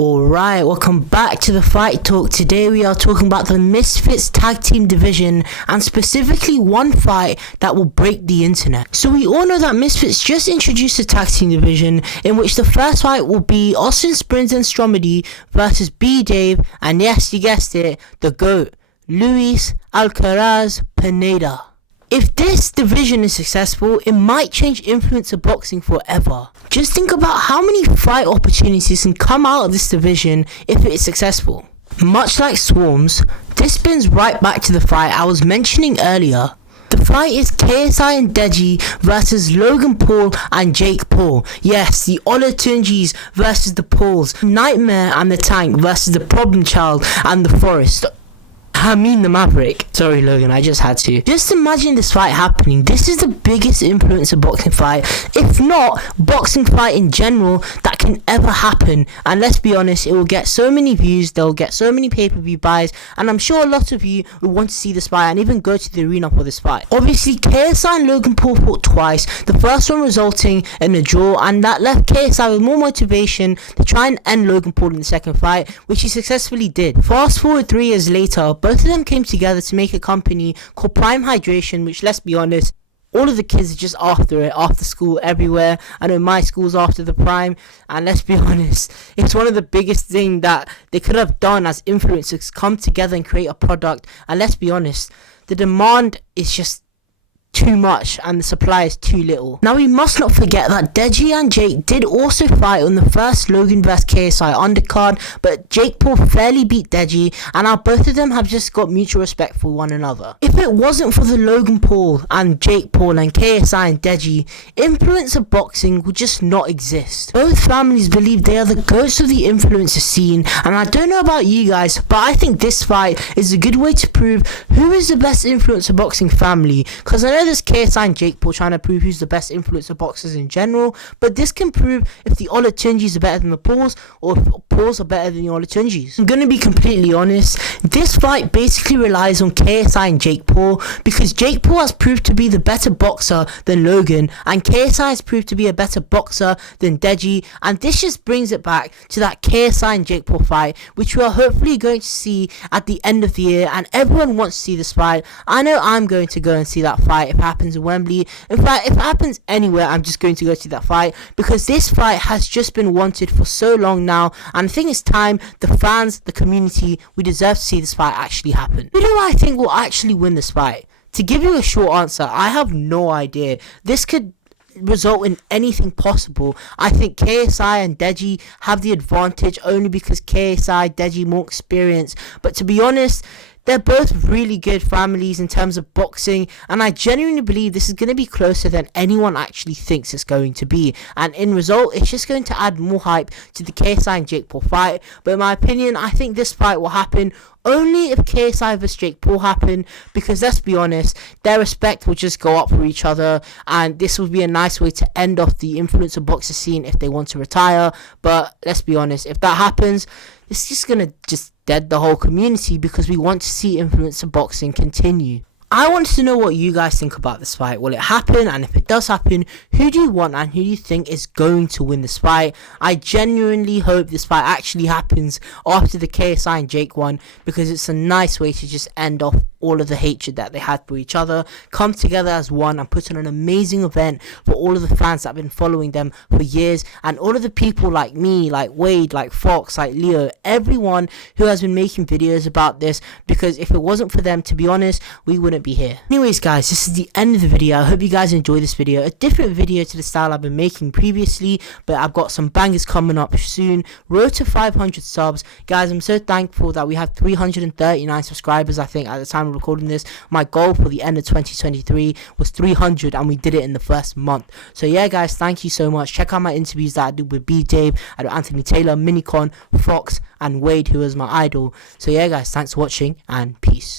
Alright, welcome back to the Fight Talk. Today we are talking about the Misfits Tag Team Division, and specifically one fight that will break the internet. So we all know that Misfits just introduced the Tag Team Division, in which the first fight will be Austin Springs and Stromedy versus B-Dave, and yes, you guessed it, the GOAT, Luis Alcaraz Pineda. If this division is successful, it might change influencer boxing forever. Just think about how many fight opportunities can come out of this division if it is successful. Much like Swarms, this spins right back to the fight I was mentioning earlier. The fight is KSI and Deji versus Logan Paul and Jake Paul. Yes, the OLATUNJIS versus the Pauls. Nightmare and the Tank versus the Problem Child and the Forest. I mean the Maverick. Sorry Logan, I just had to. Just imagine this fight happening. This is the biggest influencer boxing fight, if not boxing fight in general, that can ever happen. And let's be honest, it will get so many views, they'll get so many pay-per-view buys, and I'm sure a lot of you will want to see this fight and even go to the arena for this fight. Obviously, KSI and Logan Paul fought twice, the first one resulting in a draw, and that left KSI with more motivation to try and end Logan Paul in the second fight, which he successfully did. Fast forward 3 years later, both of them came together to make a company called Prime Hydration, which, let's be honest, all of the kids are just after it, after school, everywhere. I know my school's after the Prime, and let's be honest, it's one of the biggest things that they could have done as influencers, come together and create a product. And let's be honest, the demand is just too much and the supply is too little. Now we must not forget that Deji and Jake did also fight on the first Logan vs KSI undercard, but Jake Paul fairly beat Deji, and now both of them have just got mutual respect for one another. If it wasn't for the Logan Paul and Jake Paul and KSI and Deji, influencer boxing would just not exist. Both families believe they are the ghosts of the influencer scene, and I don't know about you guys, but I think this fight is a good way to prove who is the best influencer boxing family, because I know there's KSI and Jake Paul trying to prove who's the best influencer boxers in general, but this can prove if the OLATUNJIS are better than the Pauls, or if Pauls are better than the OLATUNJIs. I'm gonna be completely honest, this fight basically relies on KSI and Jake Paul, because Jake Paul has proved to be the better boxer than Logan, and KSI has proved to be a better boxer than Deji, and this just brings it back to that KSI and Jake Paul fight, which we are hopefully going to see at the end of the year, and everyone wants to see this fight. I know I'm going to go and see that fight if it happens in Wembley. In fact, if it happens anywhere, I'm just going to go see that fight, because this fight has just been wanted for so long now, and I think it's time the fans, the community, we deserve to see this fight actually happen. Who do I think will actually win this fight? To give you a short answer, I have no idea. This could result in anything possible. I think KSI and Deji have the advantage only because KSI, Deji more experience, but to be honest, they're both really good families in terms of boxing, and I genuinely believe this is going to be closer than anyone actually thinks it's going to be, and in result, it's just going to add more hype to the KSI and Jake Paul fight. But in my opinion, I think this fight will happen only if KSI vs Jake Paul happen, because let's be honest, their respect will just go up for each other, and this would be a nice way to end off the influencer boxer scene if they want to retire. But let's be honest, if that happens, it's just gonna dead the whole community, because we want to see influencer boxing continue. I wanted to know what you guys think about this fight. Will it happen? And if it does happen, who do you want and who do you think is going to win this fight? I genuinely hope this fight actually happens after the KSI and Jake one, because it's a nice way to just end off all of the hatred that they had for each other, come together as one and put on an amazing event for all of the fans that have been following them for years, and all of the people like me, like Wade, like Fox, like Leo, everyone who has been making videos about this, because if it wasn't for them, to be honest, we wouldn't be here. Anyways guys, this is the end of the video. I hope you guys enjoyed this video, a different video to the style I've been making previously, but I've got some bangers coming up soon. Road to 500 subs. Guys, I'm so thankful that we have 339 subscribers. I think at the time of recording this, my goal for the end of 2023 was 300, and we did it in the first month. So yeah guys, thank you so much. Check out my interviews that I do with B-Dave, I do Anthony Taylor, Minicon, Fox and Wade, who is my idol. So yeah guys, thanks for watching and peace.